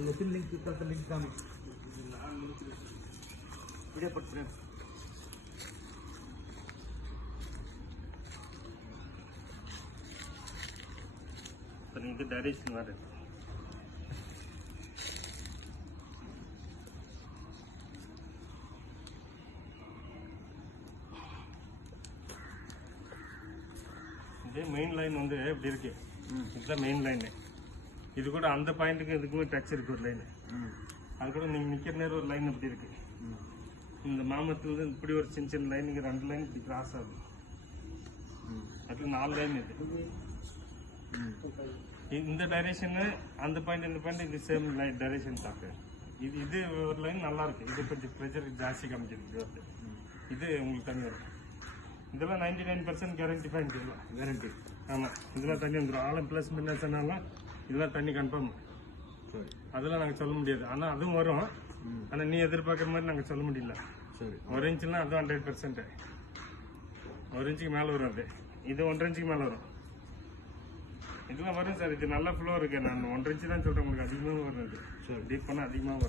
அது எத்தனை லிங்க் தத்த லிங்க் காமி வீடியோ படுத்துறேன். இது டைரக்ஷன் வருது. இது மெயின் லைன் வந்து எப்படி இருக்கு, இதுதான் மெயின் லைன். இது கூட அந்த பாயிண்ட்டுக்கு இதுக்குமே டச் இருக்கு ஒரு லைன். அது கூட நீங்க நிக்கிற நேரம் ஒரு லைன் இப்படி இருக்கு. இந்த மாமத்துல இப்படி ஒரு சின்ன சின்ன லைன், இங்க 2 லைன் இப்படி கிராஸ் ஆகுது. அதுல 4 லைன் இருக்கு. இந்த டைரக்ஷன் அந்த பாயிண்ட் இந்த பாயிண்ட் இது சேம் லைன் டைரக்ஷன் தாக்கு. இது ஒரு லைன் நல்லா இருக்கு. இது கொஞ்சம் ப்ரெஷர் ஜாஸ்தி காமிச்சிருக்கு. இது உங்களுக்கு தண்ணி வரும். இதெல்லாம் 99% கேரண்டி பாயிண்ட். இதெல்லாம் கேரண்டி. ஆமாம், இதெல்லாம் தண்ணி வந்துடும். ஆழம் ப்ளஸ் மின்னஸ்னாலும் இதெல்லாம் தண்ணி கன்ஃபார்ம். சரி, அதெல்லாம் நாங்கள் சொல்ல முடியாது. ஆனால் அதுவும் வரும். ஆனால் நீ எதிர்பார்க்குற மாதிரி நாங்கள் சொல்ல முடியல. சரி, 1 இன்ச்சுலாம் அதுவும் 100%. 1 இன்ச்சுக்கு மேலே வரும். அது இது 1.5 இன்ச்சுக்கு மேலே வரும். இதெல்லாம் வரும் சார். இது நல்ல ஃப்ளோ இருக்கு. நான் 1.5 இன்ச்சு தான் சொல்கிறேன். உங்களுக்கு அதிகமாக வரும். அது டீப் பண்ணால் அதிகமாக வரும்.